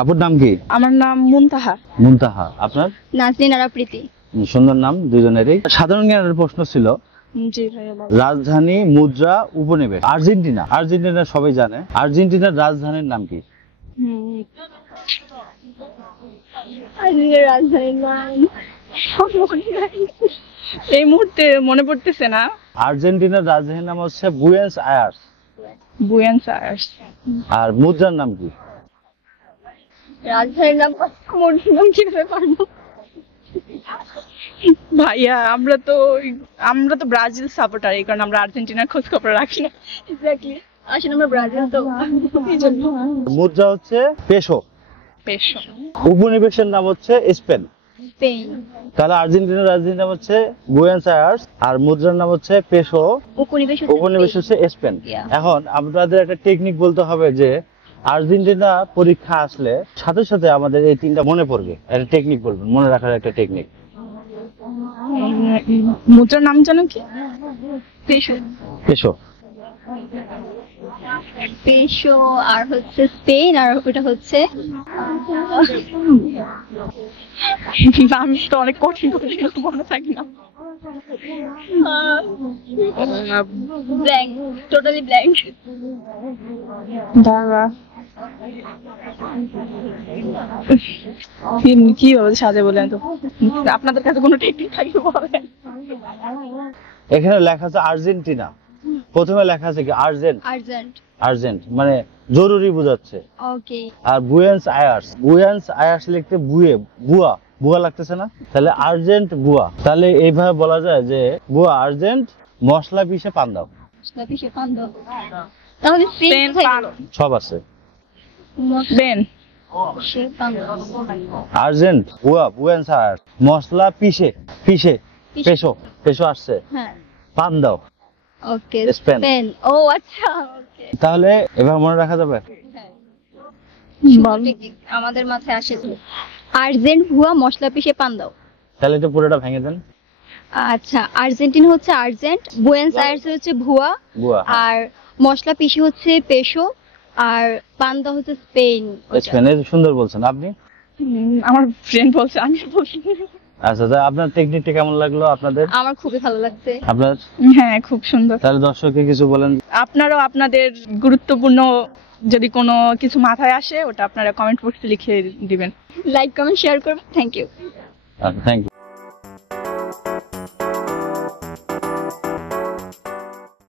আপুর নাম কি? আমার নাম মুনতাহা। মুনতাহা। আপনার? নাজনীন আরা প্রীতি। সুন্দর নাম দুজনেরই। সাধারণ জ্ঞানের প্রশ্ন ছিল জি ভাইয়া বলো। রাজধানী, মুদ্রা, উপনিবেশ। আর্জেন্টিনা, আর্জেন্টিনা সবাই জানে। আর্জেন্টিনার রাজধানীর নাম কি? রাজধানীর নাম এই মুহূর্তে মনে পড়তেছে না। আর্জেন্টিনার রাজধানীর নাম হচ্ছে বুয়েন্স আয়ার্স। বুয়েন্স আয়ার্স। আর মুদ্রার নাম কি? রাজধানীর নাম নাম কিভাবে পারবো ভাইয়া আমরা তো ব্রাজিল সাপোর্টার, এই কারণে আমরা আর্জেন্টিনার খোঁজ খবর রাখি না। এক্স্যাক্টলি, আসলে আমরা ব্রাজিল তো এইজন্য। মুদ্রা হচ্ছে পেসো। পেশো। উপনিবেশের নাম হচ্ছে স্পেন। স্পেন। তাহলে আর্জেন্টিনার রাজধানীর নাম হচ্ছে বুয়েন্স আয়ার্স আর মুদ্রার নাম হচ্ছে পেসো। উপনিবেশ হচ্ছে স্পেন। এখন আপনাদের একটা টেকনিক বলতে হবে যে আর্জেন্টিনা পরীক্ষা আসলে সাথে সাথে আমাদের এই তিনটা মনে পড়বে। একটা টেকনিক বলবেন, মনে রাখার একটা টেকনিক। মুদ্রার নাম জানো কি? পেশো। পেসো। পেশো আর হচ্ছে স্পেন, আর ওটা হচ্ছে নাম তো অনেক কঠিন কঠিন, মনে থাকে না। Blank, totally blank. দাঁড়া, কি হবে সাজে বলেন তো, আপনাদের কাছে কোনো টেকনিক থাকলে বলেন। এখানে লেখা আছে আর্জেন্টিনা, প্রথমে লেখা আছে কি আর্জেন্ট। আর্জেন্ট। আর্জেন্ট মানে জরুরি বোঝাচ্ছে। ওকে। আর বুয়েন্স আয়ার্স, বুয়েন্স আয়ার্স লিখতে বুয়া বুয়া লাগতেছে না? তাহলে আর্জেন্ট বুয়া। তাহলে এইভাবে বলা যায় যে বুয়া আর্জেন্ট, মশলা পিষে পান দাও। পিছে পান দাও। তাহলে স্পেন সব আছে। স্পেন। আর্জেন্ট বুয়া, বুয়েন্স আয়ার্স, মশলা পিষে পেশো, পেশো আসছে। হ্যাঁ। পান দাও। ওকে, স্পেন। স্পেন। ও আচ্ছা, ওকে। তাহলে এবার মনে রাখা যাবে। আমাদের মাথায় আসে আর্জেন্ট ভুয়া, মশলা পিষে পান দাও। তাহলে এটা পুরোটা ভেঙে দেন। আচ্ছা, আর্জেন্টিনা হচ্ছে আর্জেন্ট, বুয়েন্স আয়ার্স হচ্ছে ভুয়া, আর মশলা পিষে হচ্ছে পেশো, আর পান্দা হচ্ছে স্পেন। স্পেন। সুন্দর বলছেন আপনি। আমার ফ্রেন্ড বলছে, আমি বলছি। আচ্ছা, তা আপনার টেকনিকটা কেমন লাগলো আপনাদের? আমার খুবই ভালো লাগছে। আপনার? হ্যাঁ, খুব সুন্দর। তাহলে দর্শককে কিছু বলেন। আপনারাও আপনাদের গুরুত্বপূর্ণ যদি কোনো কিছু মাথায় আসে, ওটা আপনারা কমেন্ট বক্সে লিখে দিবেন। লাইক, কমেন্ট, শেয়ার করবেন। Thank you. Thank you.